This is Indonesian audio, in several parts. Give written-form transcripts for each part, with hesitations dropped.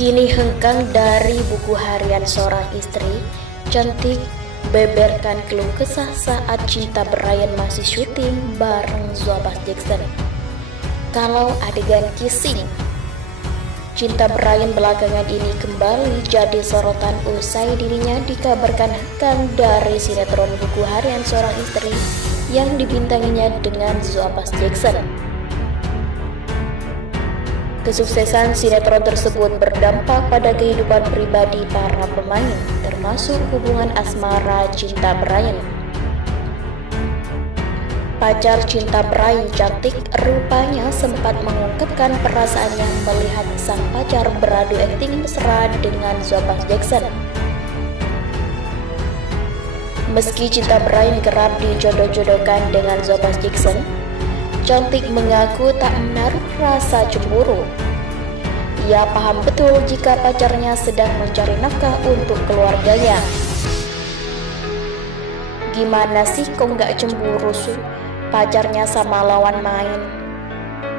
Kini hengkang dari buku harian seorang istri, cantik beberkan keluh kesah saat Cinta Brian masih syuting bareng Zobas Jackson. Kalau adegan kissing, Cinta Brian belakangan ini kembali jadi sorotan usai dirinya dikabarkan hengkang dari sinetron buku harian seorang istri yang dibintanginya dengan Zobas Jackson. Kesuksesan sinetron tersebut berdampak pada kehidupan pribadi para pemain, termasuk hubungan asmara Cinta Brian. Pacar Cinta Brian cantik rupanya sempat mengungkapkan perasaannya melihat sang pacar beradu akting mesra dengan Zobas Jackson. Meski Cinta Brian kerap dijodoh-jodohkan dengan Zobas Jackson, cantik mengaku tak menaruh rasa cemburu. Ia paham betul jika pacarnya sedang mencari nafkah untuk keluarganya. Gimana sih kok nggak cemburu pacarnya sama lawan main?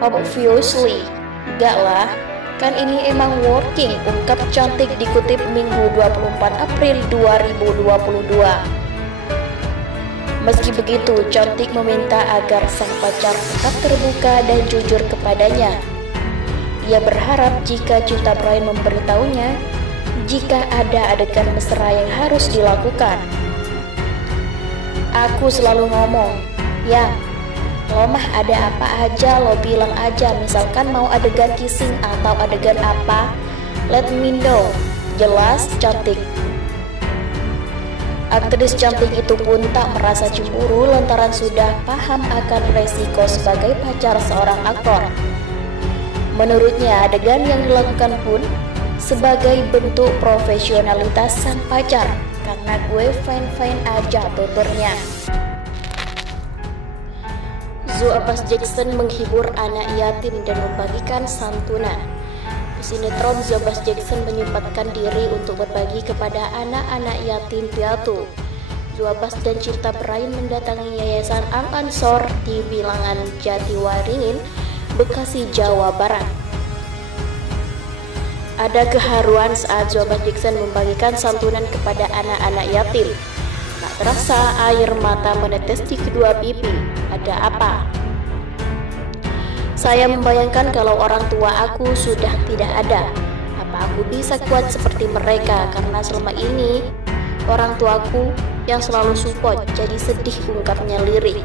Obviously, enggak lah, kan ini emang working, ungkap cantik dikutip Minggu 24 April 2022. Meski begitu, cantik meminta agar sang pacar tetap terbuka dan jujur kepadanya. Ia berharap jika Cinta Brian memberitahunya jika ada adegan mesra yang harus dilakukan. Aku selalu ngomong, ya, lo mah ada apa aja lo bilang aja, misalkan mau adegan kissing atau adegan apa, let me know. Jelas cantik. Aktris cantik itu pun tak merasa cemburu lantaran sudah paham akan resiko sebagai pacar seorang aktor. Menurutnya, adegan yang dilakukan pun sebagai bentuk profesionalitas sang pacar, karena gue fine-fine aja tuturnya. Zobas Jackson menghibur anak yatim dan membagikan santunan. Sinetron Zobas Jackson menyempatkan diri untuk berbagi kepada anak-anak yatim piatu. Zobas dan Cinta Brian mendatangi Yayasan Al-Ansor di Bilangan Jatiwaringin, Bekasi, Jawa Barat. Ada keharuan saat Zobas Jackson membagikan santunan kepada anak-anak yatim. Tak terasa air mata menetes di kedua pipi. Ada apa? Saya membayangkan kalau orang tua aku sudah tidak ada, apa aku bisa kuat seperti mereka, karena selama ini orang tuaku yang selalu support, jadi sedih, ungkapnya lirik.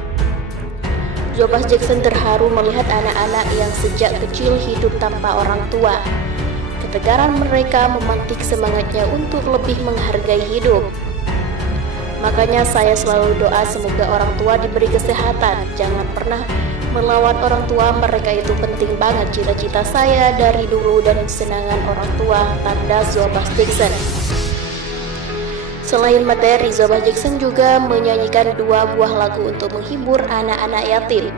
Zobas Jackson terharu melihat anak-anak yang sejak kecil hidup tanpa orang tua. Ketegaran mereka memantik semangatnya untuk lebih menghargai hidup. Makanya saya selalu doa semoga orang tua diberi kesehatan, jangan pernah melawan orang tua, mereka itu penting banget, cita-cita saya dari dulu dan kesenangan orang tua, tanda Zobas Jackson. Selain materi, Zobas Jackson juga menyanyikan 2 buah lagu untuk menghibur anak-anak yatim.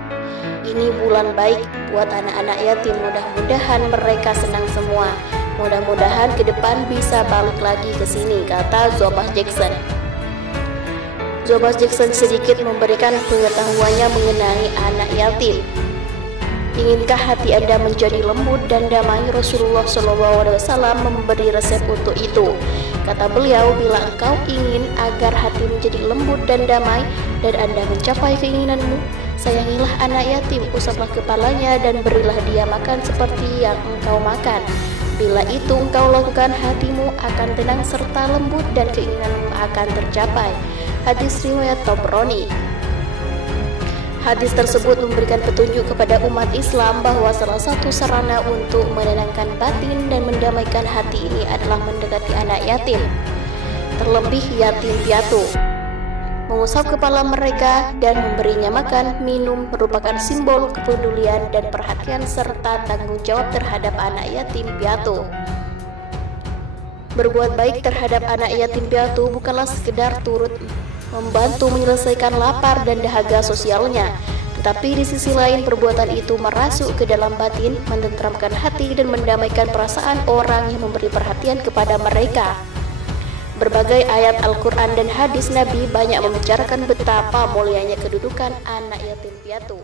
Ini bulan baik buat anak-anak yatim, mudah-mudahan mereka senang semua. Mudah-mudahan ke depan bisa balik lagi ke sini, kata Zobas Jackson. Zobas Jackson sedikit memberikan pengetahuannya mengenai anak yatim. Inginkah hati Anda menjadi lembut dan damai? Rasulullah SAW memberi resep untuk itu. Kata beliau, bila engkau ingin agar hati menjadi lembut dan damai dan Anda mencapai keinginanmu, sayangilah anak yatim, usaplah kepalanya dan berilah dia makan seperti yang engkau makan. Bila itu engkau lakukan, hatimu akan tenang serta lembut dan keinginanmu akan tercapai. Hadis riwayat Tabrani. Hadis tersebut memberikan petunjuk kepada umat Islam bahwa salah satu sarana untuk menenangkan batin dan mendamaikan hati ini adalah mendekati anak yatim, terlebih yatim piatu. Mengusap kepala mereka dan memberinya makan, minum merupakan simbol kepedulian dan perhatian serta tanggung jawab terhadap anak yatim piatu. Berbuat baik terhadap anak yatim piatu bukanlah sekedar turut membantu menyelesaikan lapar dan dahaga sosialnya, tetapi di sisi lain perbuatan itu merasuk ke dalam batin, menenteramkan hati dan mendamaikan perasaan orang yang memberi perhatian kepada mereka. Berbagai ayat Al-Quran dan hadis Nabi banyak membicarakan betapa mulianya kedudukan anak yatim piatu.